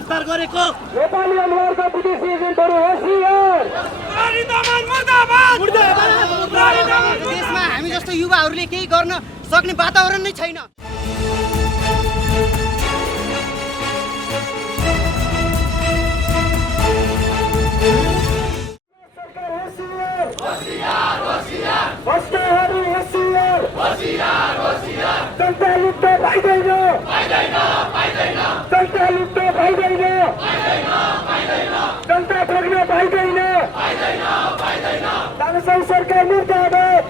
गिरफ्तार गरेको नेपाली अनुहारका विदेशी एजेन्टहरू होसियार। देशमा हामी जस्तो युवाहरूले केही गर्न सक्ने वातावरण नै छैन। भ्रष्टाचारी होसियार। जनता लुट्न पाइँदैन। जनता लुट्न पाइँदैन। जनता ठग्न पाइँदैन। तानाशाही सरकार मुर्दाबाद।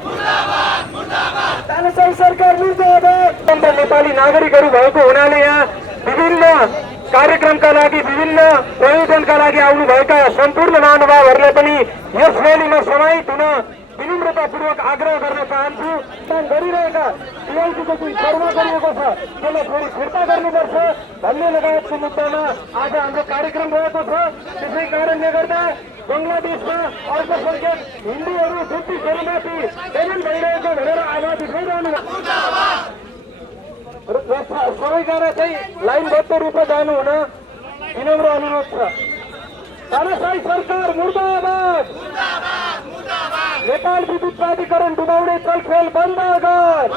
तानाशाही सरकार मुर्दाबाद। नेपाली नागरिकहरू भएको हुनाले यहाँ विभिन्न कार्यक्रमका लागि विभिन्न प्रयोजनका लागि आउनुभएका सम्पूर्ण महानुभावहरूलाई पनि यस र्यालीमा समाहित हुन विनम्रतापूर्वक आग्रह गर्न चाहन्छु। गरिरहेका टिआइसीको जुन कर्म गरिएको छ त्यसलाई थोरै फिर्ता गर्नुपर्छ भन्ने लगायतको मुद्दामा आज हाम्रो कार्यक्रम रहेको छ। त्यसै कारणले गर्दा बङ्गलादेशमा अल्पसङ्ख्यक हिन्दूहरू बुद्धिस्टहरूमाथि दमन भइरहेको भनेर आवाज उठाइरहनु सबैजना चाहिँ लाइनबद्ध रूपमा जानु हुन विनम्र अनुरोध छ। तानाशाही सरकार मुर्दाबाद। नेपाल विद्युत प्राधिकरण डुबाउने चलखेल बन्द गर।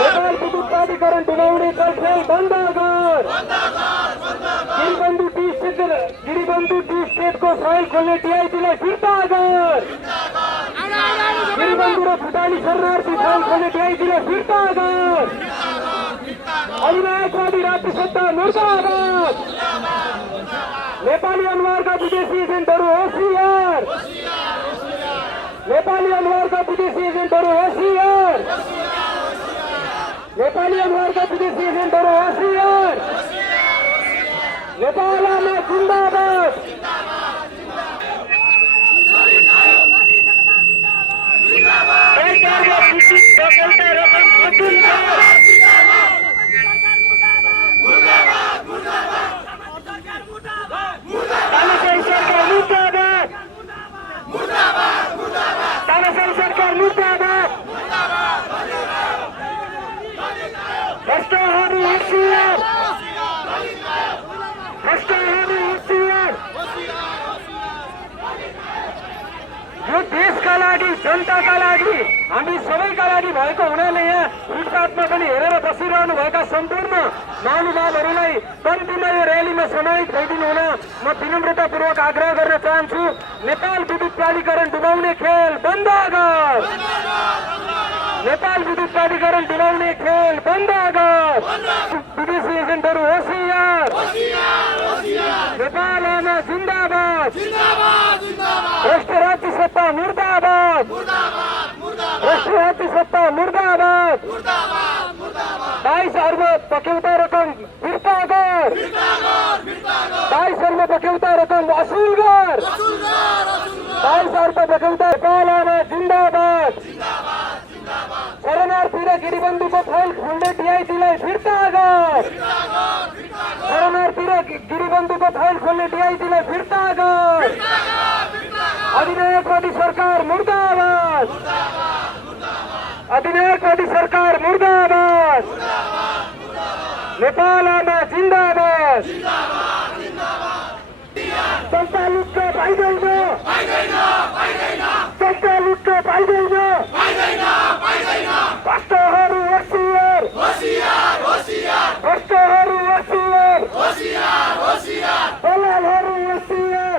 नेपाल विद्युत प्राधिकरण डुबाउने चलखेल बन्द गर। गिरिबन्धु टी स्टेटको फाइल खोल्ने टिआइसीलाई फिर्ता गर। गिरिबन्धु र भुटानी शरणार्थी फाइल खोल्ने टिआइसीलाई फिर्ता गर। अधिनायकवादी राज्य सत्ता मुर्दाबाद। नेपाली अनुहारका विदेशी एजेन्टहरू होसियार। नेपाली अनुहारका विदेशी एजेन्टहरू होसियार। नेपाली अनुहारका विदेशी एजेन्टहरू होसियार। नेपालमा जिन्दाबाद। तानाशाही सरकार मुर्दाबाद। तानाशाही सरकार मुर्दाबाद। भ्रष्टाचारी होसियार। भ्रष्टाचारी होसियार। यो देशका लागि जनताका लागि हामी सबैका लागि भएको हुनाले यहाँ फुटपाथमा पनि हेरेर बसिरहनु भएका सम्पूर्ण महानुभावहरूलाई कम्तीमा यो र्यालीमा समाहित भइदिनु हुन म विनम्रतापूर्वक आग्रह गर्न चाहन्छु। नेपाल विद्युत प्राधिकरण डुबाउने खेल बन्द गर। नेपाल विद्युत प्राधिकरण डुबाउने खेल बन्द गर। विदेशी एजेन्टहरू होसियार। नेपालमा जिन्दाबाद। भ्रष्ट राज्य सत्ता मुर्दाबाद। भ्रष्ट राज्य सत्ता मुर्दाबाद। 22 अर्ब पक्यौता रकम फिर्ता गर। 22 अर्ब पक्यौता रकम वसुल गर। 22 अर्ब पक्यौता नेपालमा जिन्दाबाद। शरणार्थी र गिरिबन्धुको फाइल खोल्ने टिआइसीलाई फिर्ता गर। शरणार्थी र गिरिबन्धुको फाइल खोल्ने टिआइसीलाई फिर्ता गर। अधिनायकवादी सरकार मुर्दाबाद। अधिनायकवादी सरकार मुर्दाबाद। नेपालमा जिन्दाबाद। जनता लुट्न पाइँदैन। जनता लुट्न पाइँदैन। भ्रष्टहरू होसियार। भ्रष्टहरू होसियार। दलालहरू होसियार।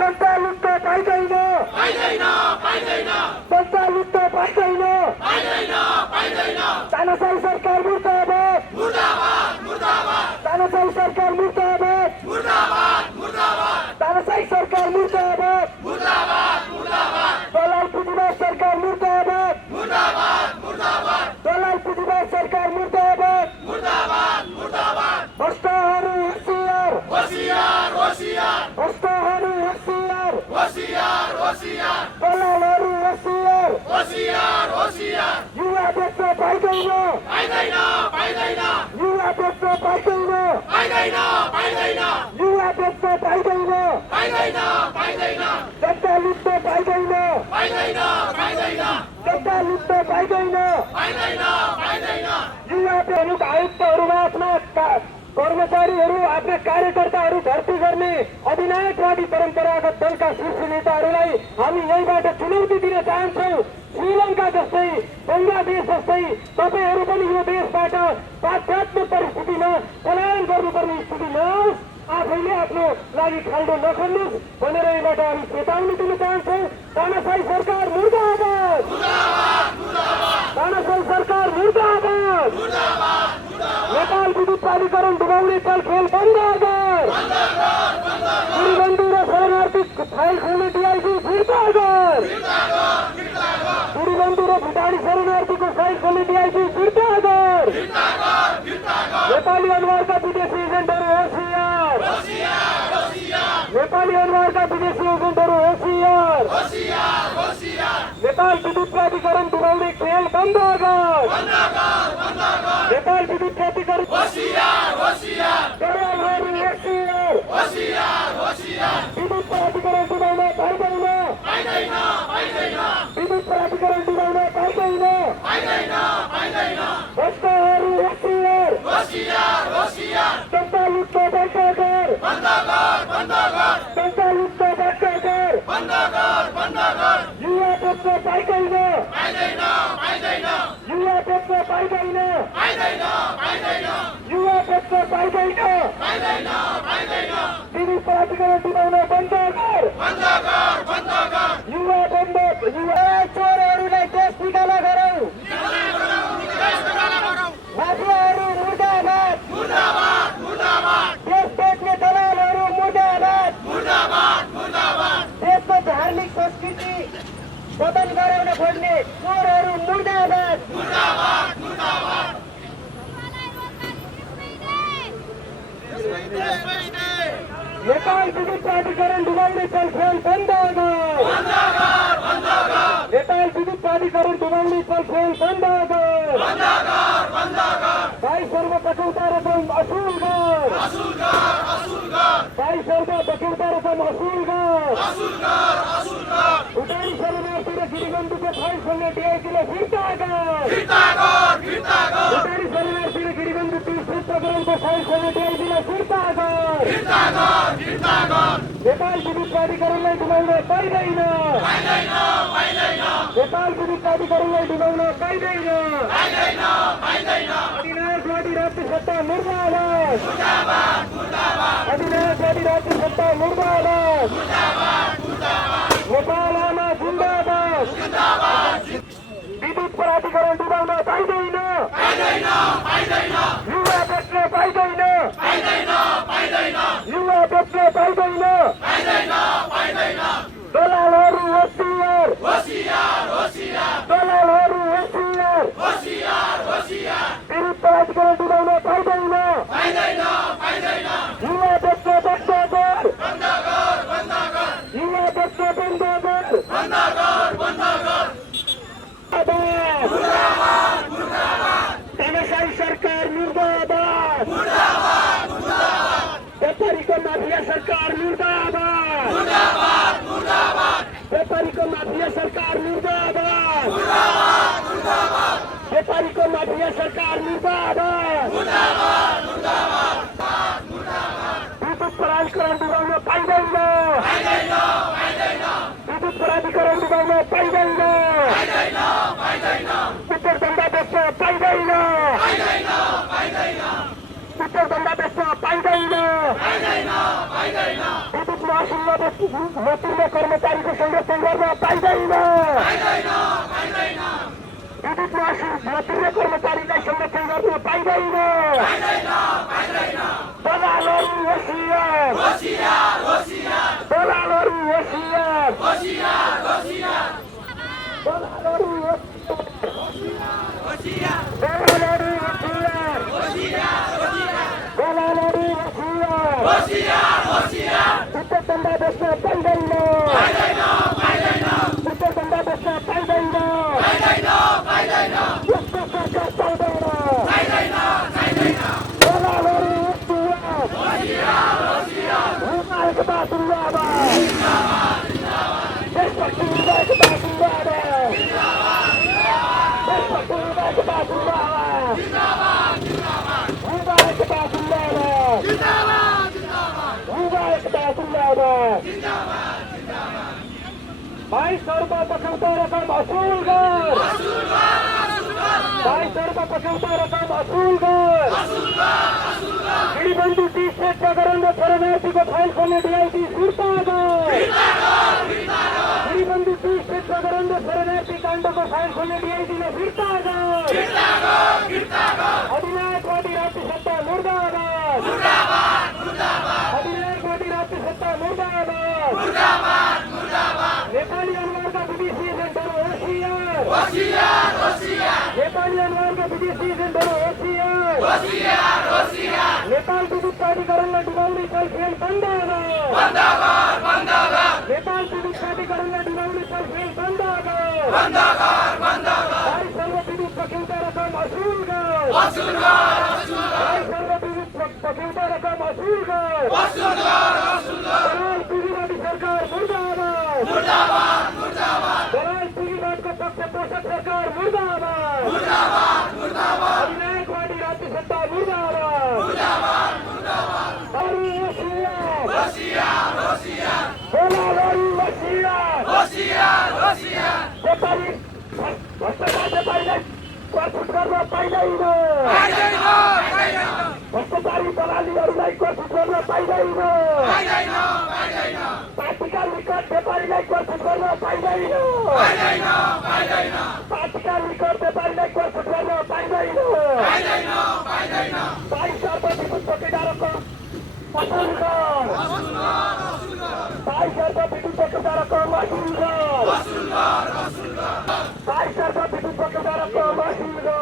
जनता लुट्न पाइँदैन। जनता लुट्न पाइँदैन। तानाशाही सरकार मुर्दाबाद। तानाशाही सरकार मुर्दाबाद। तानाशाही सरकार मुर्दाबाद। दलाल पुँजीबाज सरकार मुर्दाबाद। दलाल पुँजीबाज सरकार मुर्दाबाद। भ्रष्टहरू होसियार। भ्रष्टहरू होसियार। दलालहरू होसियार। युवा देख्न पाइँदैन। युवा देख्न पाइँदैन। युवा देख्न पाइँदैन। जनता लुट्न पाइँदैन। जनता लुट्न पाइँदैन। युवा प्रमुख आयुक्तहरूमा आफ्ना कर्मचारीहरू आफ्ना कार्यकर्ताहरू भर्ती गर्ने अधिनायकवादी परम्परागत दलका शीर्ष नेताहरूलाई हामी यहीबाट चुनौती दिन चाहन्छौँ। श्रीलङ्का जस्तै बङ्गलादेश जस्तै तपाईँहरू पनि यो देशबाट पाश्चात्य परिस्थितिमा पलायन गर्नुपर्ने स्थिति नहोस्, आफैले आफ्नो लागि खाल्डो नखोल्नुहोस् भनेर यहीबाट हामी चेतावनी दिन चाहन्छौँ। तानाशाही सरकार मुर्दाबाद, तानाशाही सरकार मुर्दाबाद। नेपाल विद्युत प्राधिकरण डुबाउने चलखेल बन्द गर, बुढीबन्धु र शरणार्थी फाइल खोल्ने डिआइजी फिर्ता गर, बुढीबन्धु र भुटानी शरणार्थीको फाइल खोल्ने डिआइजी फिर्ता गर। नेपाली अनुहारका विदेशी एजेन्टहरू होसियार, नेपाली अनुहारका विदेशी एजेन्टहरू होसियार। नेपाल विद्युत प्राधिकरण डुबाउने खेल बन्द गर, नेपाल विद्युत प्राधिकरण दलालहरू होसियार। विद्युत प्राधिकरण डुबाउन पाइँदैन, विद्युत प्राधिकरण डुबाउन पाइँदैन। भ्रष्टहरू होसियार, जनता लुट्न बन्द गर, जनता लुट्न बन्द गर। युवा बेच्न पाइँदैन, युवा बेच्न पाइँदैन, युवा बेच्न पाइँदैन। विद्युत प्राधिकरण डुबाउन बन्द गर, युवा बन्द। युवा चोरहरूलाई देश निकाला गरौँ, माफियाहरू मुर्दाबाद, देश बेच्ने दलालहरू मुर्दाबाद। देशको धार्मिक संस्कृति पतन गराउन खोज्ने चोरहरू मुर्दाबाद। नेपाल विद्युत प्राधिकरण डुबाउने चलखेल बन्द गर, नेपाल विद्युत प्राधिकरण डुबाउने चलखेल बन्द गर। भाइ सर्व बचौता रकम असुल गर, भाइ सर्व बचौता रकम असुल गर। भुटानी शरणार्थी र गिरिबन्धुको फाइल खोल्ने डिआइजीलाई फिर्ता गर, भुटानी शरणार्थी र गिरिबन्धु प्रकरणको फाइल खोल्ने डिआइजीलाई फिर्ता गर। नेपाल विद्युत प्राधिकरणलाई डुबाउन पाइँदैन, नेपाल विद्युत प्राधिकरणलाई डुबाउन पाइँदैन। अधिनायकवादी राज्य सत्ता मुर्दाबाद, अधिनायकवादी राज्य सत्ता मुर्दाबाद। नेपाल आमा जिन्दाबाद। विद्युत प्राधिकरण डुबाउन पाइँदैन, युवा बेच्न पाइँदैन, युवा बेच्न पाइँदैन। दलालहरू होसियार, दलालहरू होसियार। विद्युत प्राधिकरण डुबाउन पाइँदैन, युवा बेच्न बन्द गर, युवा बेच्न बन्द गर। तानाशाही सरकार मुर्दाबाद, व्यापारीको माफिया सरकार मुर्दाबाद, व्यापारीको माफिया सरकार मुर्दाबाद, व्यापारीको माफिया सरकार मुर्दाबाद। विद्युत प्राधिकरण डुबाउन पाइँदैन, विद्युत प्राधिकरण डुबाउन पाइँदैन। उत्तरदण्डा बेच्न पाइँदैन, उत्तरदण्डा बेच्न पाइँदैन। विद्युत महसुल नतिर्ने कर्मचारीको संरक्षण गर्न पाइँदैन, विद्युत महसुल नतिर्ने कर्मचारीलाई संरक्षण गर्न पाइँदैन। दलालहरू होसियार, दलालहरू होसियार, दलालहरू उत्तरदण्डा बेच्न पाइँदैन, उत्तरदण्डा बेच्न पाइँदैन। यस्तो सरकार पाइँदैन, दलालहरू एकता जिन्दाबाद, देशभक्ति एकता जिन्दाबाद, देशभक्ति एकता जिन्दाबाद, एकता जिन्दाबाद। जिंदाबाद। भाई स्वरूप पछौटा रकम असूल कर, भाई स्वरूप पछौटा रकम असूल कर। गिरिबंधु टी सत्याग्रह शरणार्थी को फाइल खोलने डीआईटी फिरता कर, गिरिबंधु टी सत्याग्रह शरणार्थी कांड को फाइल खोलने डीआईटी ने फिरता कर। अधिनायकवादी राज्य सत्ता मुर्दाबाद, अधिनायकवादी राज्य सत्ता मुर्दाबाद। नेपाली अनुहारका विदेशी एजेन्टहरू होसियार, नेपाली अनुहारका विदेशी एजेन्टहरू होसियार। नेपाल विद्युत प्राधिकरणलाई डुबाउने चलखेल बन्द गर, नेपाल विद्युत प्राधिकरणलाई डुबाउने चलखेल बन्द गर। भाइ सर्व विद्युत पछौटा रकम असूल कर, भाइ सर्व विद्युत पछौटा रकम असूल कर। दलाल पुँजीवादी सरकार मुर्दाबाद, दलाल पुँजीवादको पक्ष पोषक सरकार मुर्दाबाद। अधिनायकवादी राज्य सत्ता मुर्दाबाद। नेपाली भ्रष्टाचार नेपालीलाई करछुट गर्न पाइँदैन, भ्रष्टाचारी दलालीहरूलाई करछुट गर्न पाइँदैन, पार्टीका निकट नेपालीलाई करछुट गर्न पाइँदैन, पार्टीका निकट नेपालीलाई करछुट गर्न पाइँदैन। भाइ सर्व विद्युत पछौटा रकम असूल कर, भाइ सर्व विद्युत पछौटा रकम असूल कर, भाइ सर्व विद्युत पछौटा रकम असूल कर,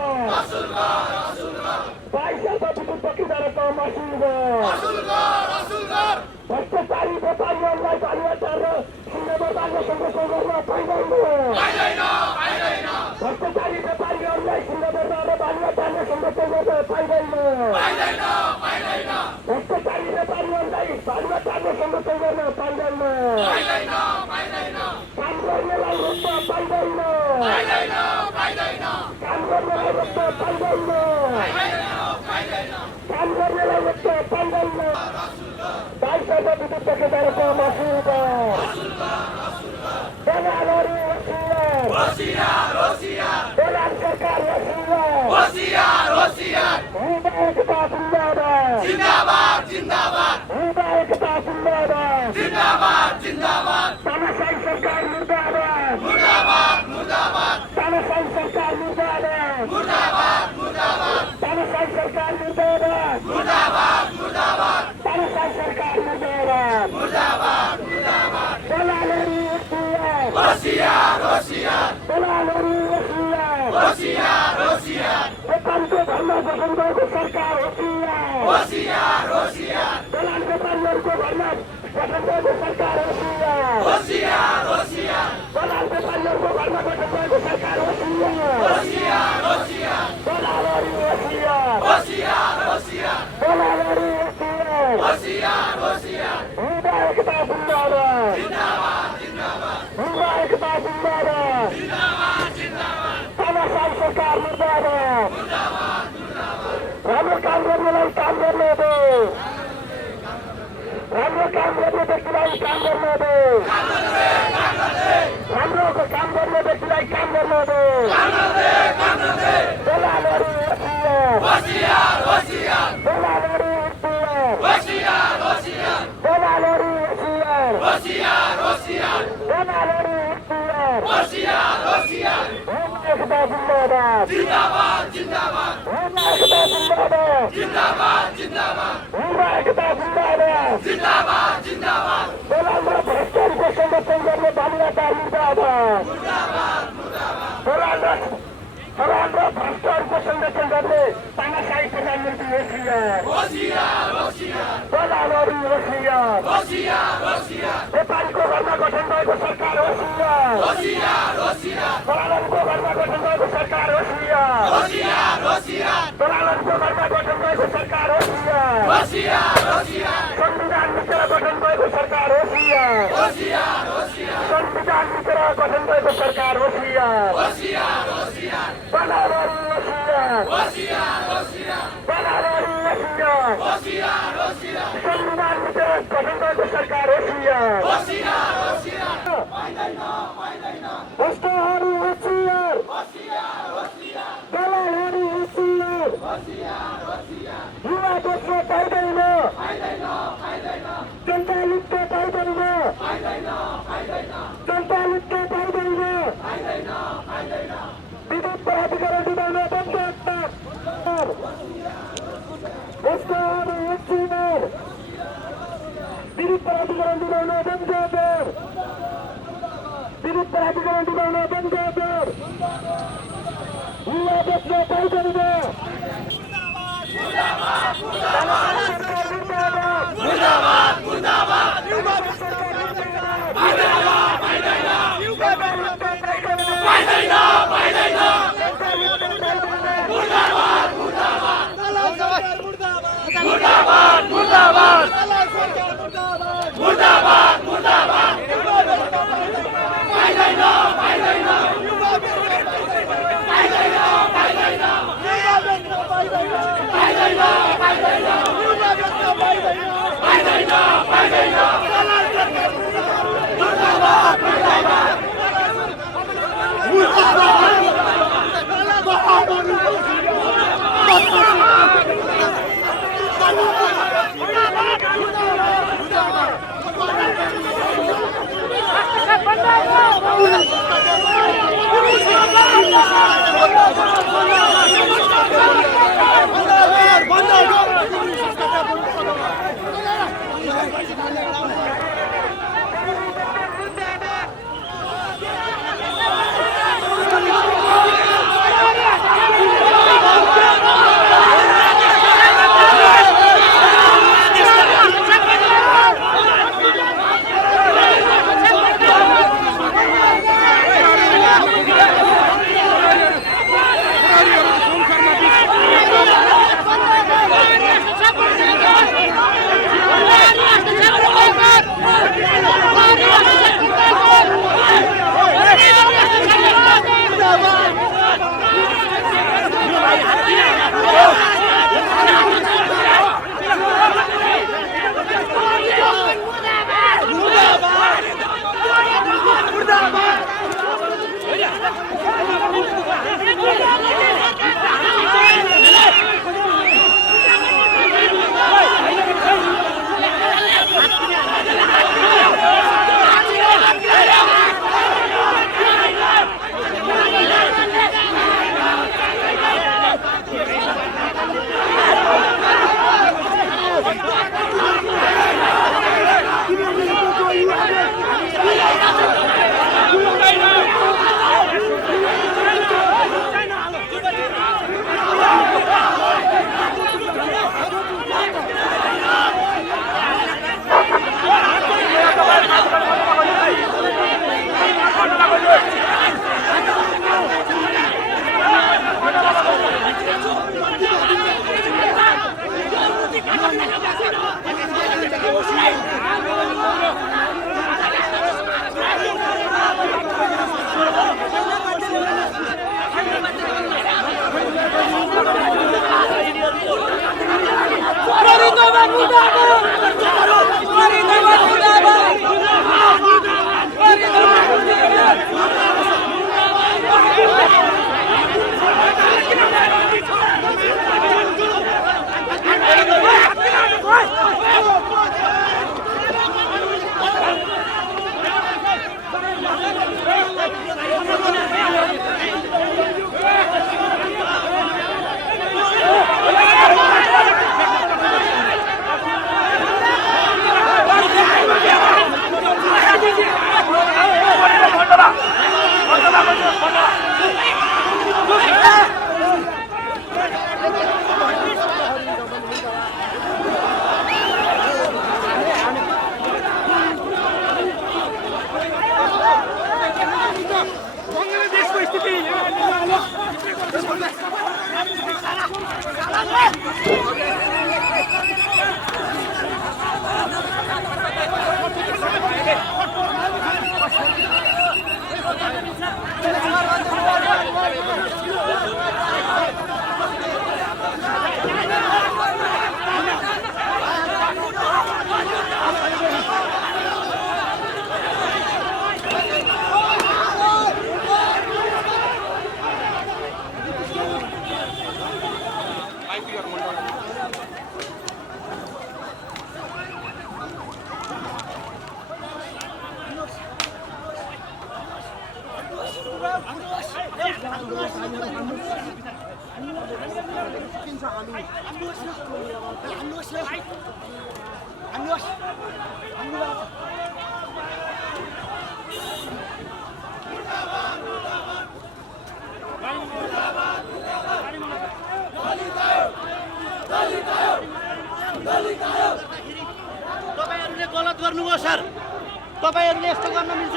भाइ सर्व विद्युत पछौटा रकम असूल कर। भ्रष्टाचारी व्यापारीहरूलाई बालुवा टार्न सिंहदरबार संरक्षण गर्न पाइँदैन, भ्रष्टाचारी व्यापारीहरूलाई सिंहदरबार बालुवा टार्न संरक्षण गर्न पाइँदैन, भ्रष्टाचारी व्यापारीहरूलाई बालुवा टार्न संरक्षण गर्न पाइँदैन, काम गर्नेलाई रोक्न पाइँदैन, काम गर्नेलाई रोक्न पाइँदैन, काम गर्नेलाई रोक्न पाइँदैन। भाइ सर्व विद्युत पछौटा रकम असूल कर, दलालहरू होसियार, दलाल सरकार होसियार। हुँदा एकता जिन्दाबाद, हुँदा एकता जिन्दाबाद। तानाशाही सरकार मुर्दाबाद, तानाशाही सरकार मुर्दाबाद, तानाशाही सरकार मुर्दाबाद, तानाशाही सरकार मुर्दाबाद। दलालहरू होसियार, दलालहरू होसियार। नेपालको घरमा गठन भएको सरकार होसियार, दलाल व्यापारीहरूको घरमा गठन भएको सरकार होसियार, दलाल व्यापारीहरूको घरमा गठन भएको सरकार होसियार, दलालहरू दलालहरू हुँदा एकता जिन्दाबाद, हुँदा एकता जिन्दाबाद। तानाशाही सरकार मुर्दाबाद, राम्रो काम गर्नेलाई काम गर्न दो, राम्रो काम गर्ने व्यक्तिलाई काम गर्न दो, राम्रो काम गर्ने व्यक्तिलाई काम गर्न दो। दलालहरू होसियार, दलालहरू एकता जिन्दाबाद, एकता जिन्दाबाद। दलाल र भ्रष्टाचारीको संरक्षण गर्ने बालुवा टार मुर्दाबाद, दलाल र भ्रष्टाचारीको संरक्षण गर्ने तानाशाही प्रधानमन्त्री होसियार, दलालहरू होसियार। नेपालीको घरमा गठन भएको सरकार होसियार, दलालहरूको घरमा गठन भएको सरकार होसियार, दलालहरूको घरमा गठन भएको सरकार होसियार, संविधान मिचेर गठन भएको सरकार होसियार, संविधान मिचेर गठन भएको सरकार होसियार। दलालहरू होसियार, संविधान मिचेर गठन भएको सरकार सरकार होशियार भ्रष्टाचारी होशियार दलालहरू होशियार युवा बस्न पाइँदैन जनता लुट्न पाइँदैन जनता लुट्न पाइँदैन विद्युत प्राधिकरण डुबाउन बन्द भ्रष्टाचारी होशियार विद्युत प्राधिकरण डुबाउन बन्द कर विद्युत प्राधिकरण डुबाउन बन्द कर युवा बस्न पाइँदैन तपाईहरुले गलत गर्नुभयो सर। तपाईहरुले यस्तो गर्न मिल्छ?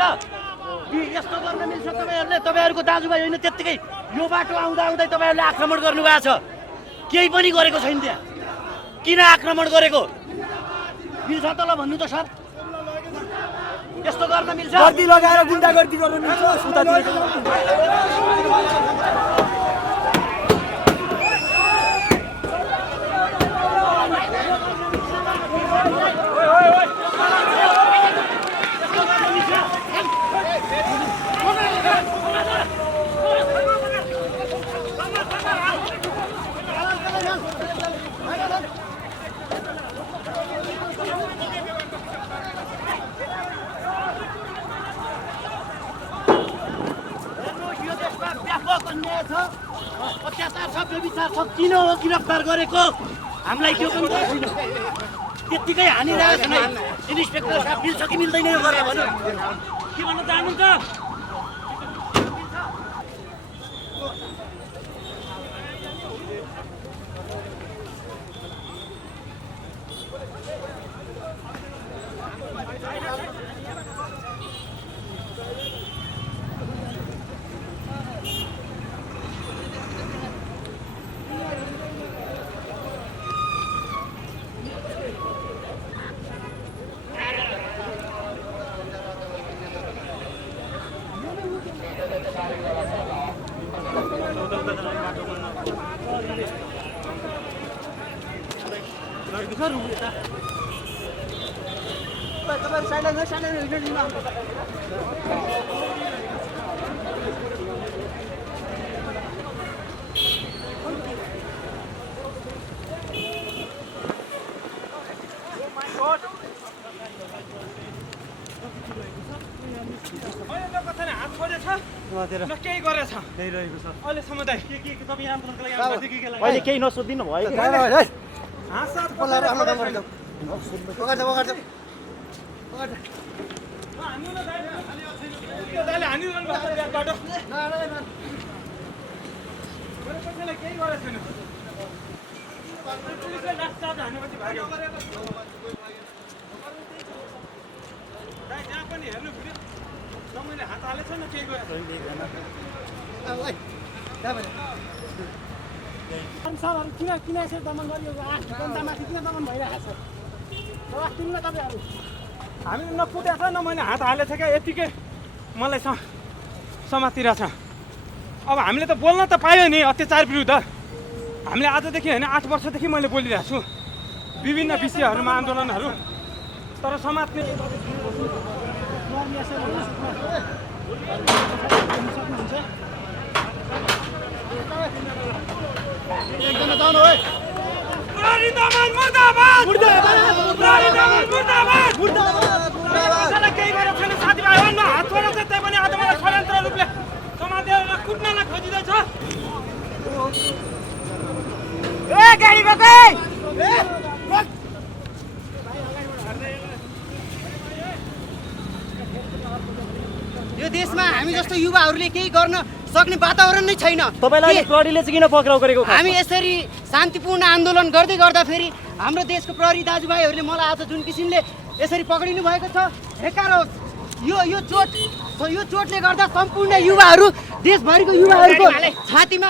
यस्तो गर्न मिल्छ तपाईहरुले? तपाईहरुको दाजुभाइ होइन त्यतिकै यो बाटो आउँदा आउँदै तपाईहरुले आक्रमण गर्नुभएको छ। केही पनि गरेको छैन त्यहाँ। किन आक्रमण गरेको? मिल्छ त ल भन्नु त सर? यस्तो गर्न मिल्छ? गर्दी लगाएर गुन्डागर्दी गर्नु मिल्छ? सुतातिर अत्याचार छ, व्यभिचार छ, किन हो गिरफ्तार गरेको? हामीलाई त्यो पनि थाहा छैन। त्यत्तिकै हानिरहेको छ नि। इन्सपेक्टर साहब मिल्छ कि मिल्दैन यो गरेर भन्नु? के भन्न चाहनुहुन्छ? केही गरेछ अहिले समुदाय अहिले केही नसोधिदिनु भयो। मैले हात हालेछ न केही गरेछ किन यसरी दमन गरियो? जनतामाथि किन दमन भइरहेको छ? जवाफ दिनु न तपाईँहरू। हामी नकुदेछ न मैले हात हालेछ क्या यतिकै मलाई समातिरहेछ। अब हामीले त बोल्न त पायो नि अत्याचार विरुद्ध। हामीले आजदेखि होइन 8 वर्षदेखि मैले बोलिरहेको छु विभिन्न विषयहरूमा आन्दोलनहरू। तर समात्ने केही गरेको छैन साथीभाइ हो न हात छोडेछ त्यही पनि आज मलाई षड्यन्त्र रूपले समातेर कुट्नलाई खोजिँदैछ। यो देशमा हामी जस्तो युवाहरूले केही गर्न सक्ने वातावरण नै छैन। तपाईलाई प्रहरीले चाहिँ किन पक्राउ गरेको? हामी यसरी शान्तिपूर्ण आन्दोलन गर्दै गर्दा फेरि हाम्रो देशको प्रहरी दाजुभाइहरूले मलाई आज जुन किसिमले यसरी पक्रिनु भएको छ हेकार हो। यो चोटले गर्दा सम्पूर्ण युवाहरू देशभरिको युवाहरूको छातीमा